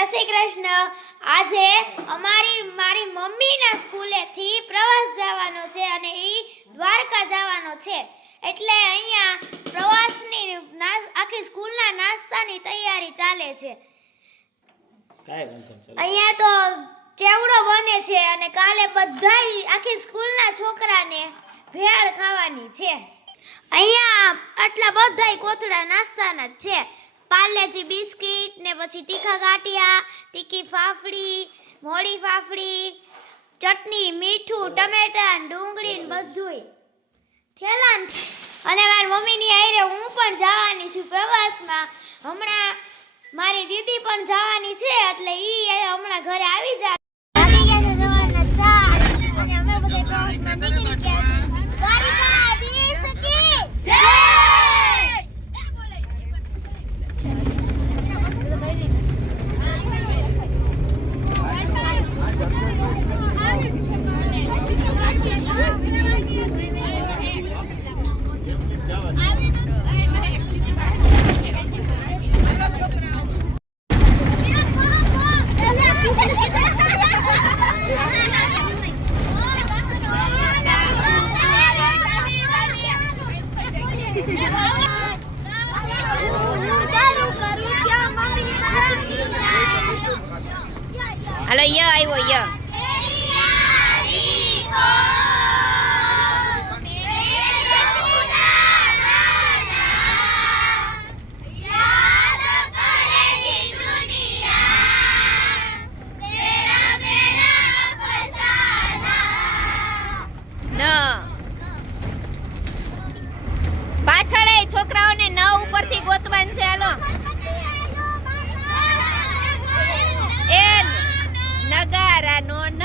જય શ્રી કૃષ્ણ। આજે મારી મમ્મીના સ્કૂલેથી પ્રવાસ જવાનો છે અને ઈ દ્વારકા જવાનો છે, એટલે અહીંયા પ્રવાસની આખી સ્કૂલના નાસ્તાની તૈયારી ચાલે છે। અહીંયા તો ચેવડો બને છે અને કાલે બધાય આખી સ્કૂલના છોકરાને ભેળ ખાવાની છે। અહીંયા આટલા બધાય કોથળા નાસ્તાના જ છે। પાર્લેજી બિસ્કિટ ને પછી તીખા ગાંઠિયા, તીખી ફાફડી, મોળી ફાફડી, ચટણી, મીઠું, ટમેટા, ડુંગળી ને બધુંય થેલાન। અને મારી મમ્મીની આયરે હું પણ જવાની છું પ્રવાસમાં। હમણાં મારી દીદી પણ જવાની છે, એટલે ઈ હમણાં ઘરે આવી જાય। આવી ગયા છે સવારના 4 અને અમે બધા પ્રવાસમાં નીકળી ગયા છે। દ્વારકાધીશ કી જય। Halo, iya, ayo, iya. પાછળ છોકરાઓને 9 ઉપરથી ગોતવાનું છે। હાલો એ નગારાનો ન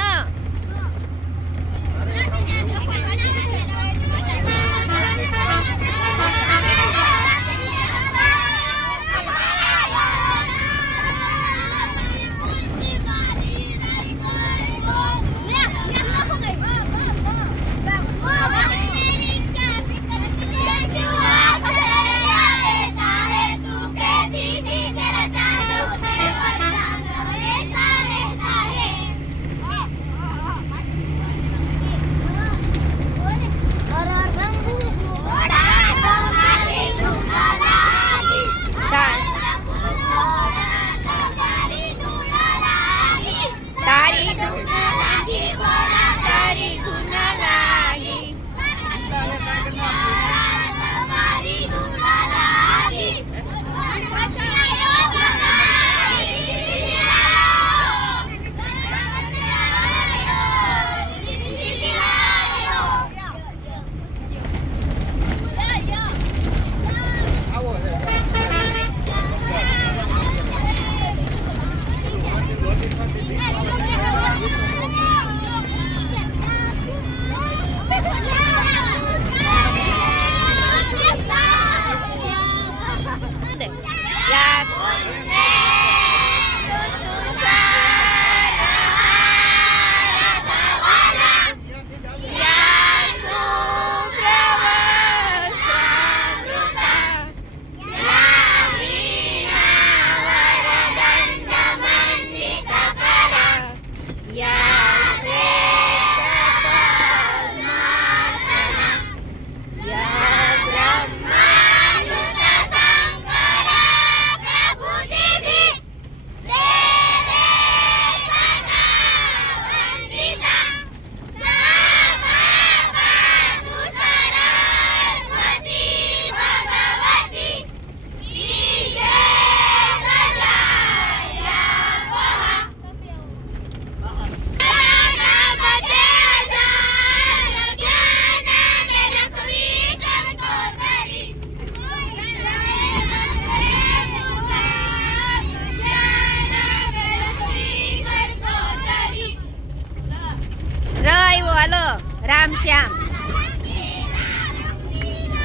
રામ શ્યામ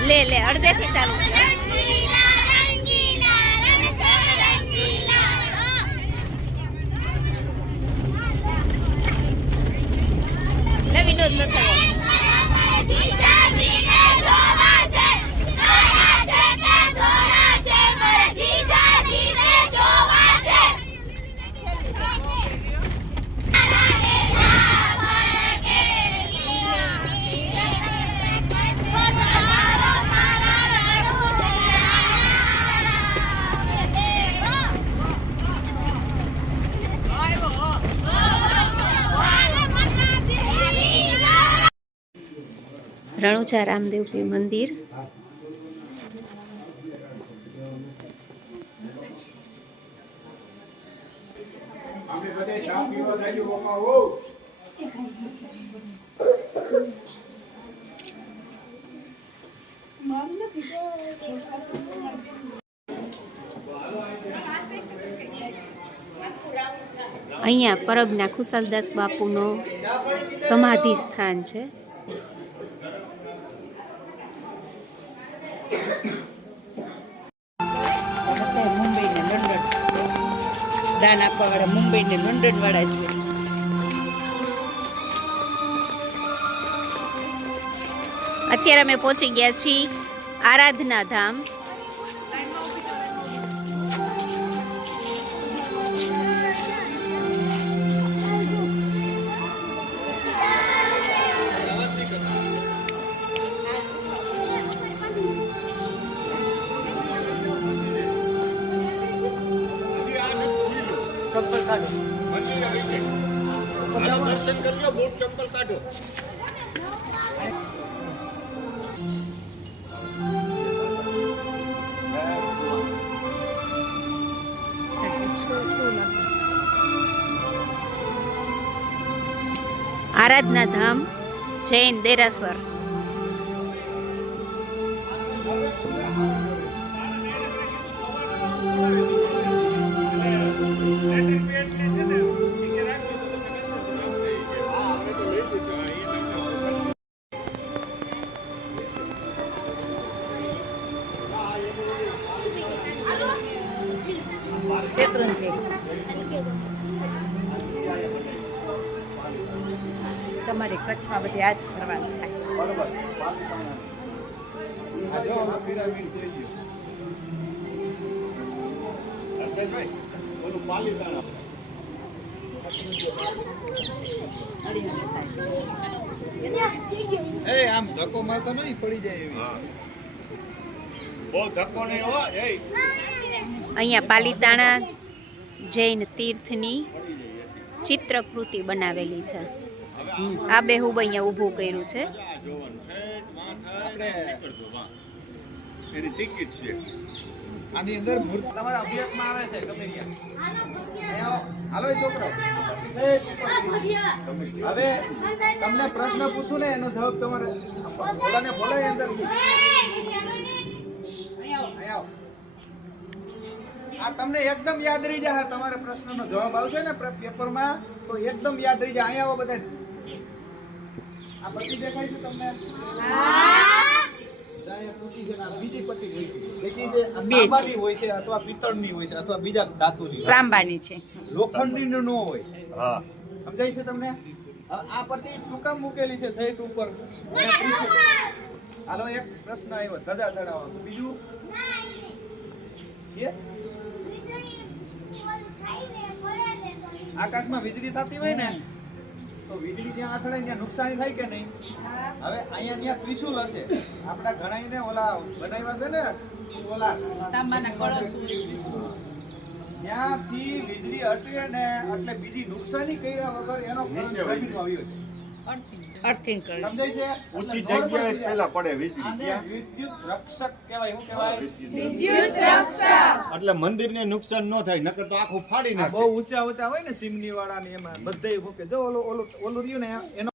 લે અડધેથી ચાલુ છે। વિનોદ નો થયો રણુજા રામદેવપીર મંદિર. અહીંયા પરબના ખુશાલદાસ બાપુનો સમાધિ સ્થાન છે. મુંબઈ ને લંડન દાન આપવા વાળા મુંબઈ ને લંડન વાળા છે. અત્યારે અમે પહોંચી ગયા છીએ આરાધના ધામ. चप्पल काढो दर्शन कर लो बूट चप्पल काढो આરાધના ધામ જૈન દેરાસર. શેત્રુંજી તમારે કચ્છમાં બધી આજ ફરવાનું થાય. બરોબર આ જો પિરામિડ જોઈ લ્યો એટલે ભાઈ ઓલું પાલીતાણા એ આમ ધક્કો મારતો નહીં પડી જાય એવી બહુ ધક્કો નહીં હો એ અહીંયા પાલીતાણા જૈન તીર્થની ચિત્રકૃતિ બનાવેલી છે. આ બેહુબ અહીંયા ઊભું કર્યું છે. એની ટિકિટ છે આની અંદર મૂર્તિ તમારા અભ્યાસમાં આવે છે ગમે ત્યાં હાલો છોકરો હવે તમને પ્રશ્ન પૂછું ને એનો જવાબ તમારે બોલાને બોલાય અંદર આ તમને એકદમ યાદ રહી જાય તમારે પ્રશ્નનો જવાબ આવશે ને પેપરમાં તો એકદમ યાદ રહી જાય. અહીંયા આવો બધા આ પટ્ટી દેખાય છે તમને તૂટી છે બીજી પટ્ટી હોય છે જે તાંબાની હોય છે અથવા પિત્તળની હોય છે અથવા બીજા ધાતુની ત્રાંબાની છે, લોખંડની ન હોય. હા સમજાય છે તમને? આ પટ્ટી શું કામ મૂકેલી છે થેટ ઉપર? હાલો એક પ્રશ્ન આવ્યો ધજા ચડાવવાનો. બીજું આકાશમાં વીજળી થતી હોય ને તો વીજળી જ્યાં અથડાય ત્યાં નુકસાની થાય કે નહીં? હવે અહીંયા ત્યાં ત્રિશુલ હશે આપડા ઘણાઈને ઓલા બનાવ્યા છે ને ઓલા તાંબાના કળશ ત્યાંથી વીજળી અટકે ને એટલે બીજી નુકસાની કર્યા વગર એનો કરંટ જમીનમાં આવ્યો છે. અર્થિંગ કરી સમજાય છે? ઊંચી જગ્યાએ પહેલા પડે વીજળી. આને વિદ્યુત રક્ષક કહેવાય. શું કહેવાય? એટલે મંદિરને નુકસાન ન થાય નકર તો આખું ફાડી બહુ નાખે. ઊંચા ઊંચા હોય ને સિમની વાળા ને એમાં બધે જો ઓલું રહ્યું ને એનો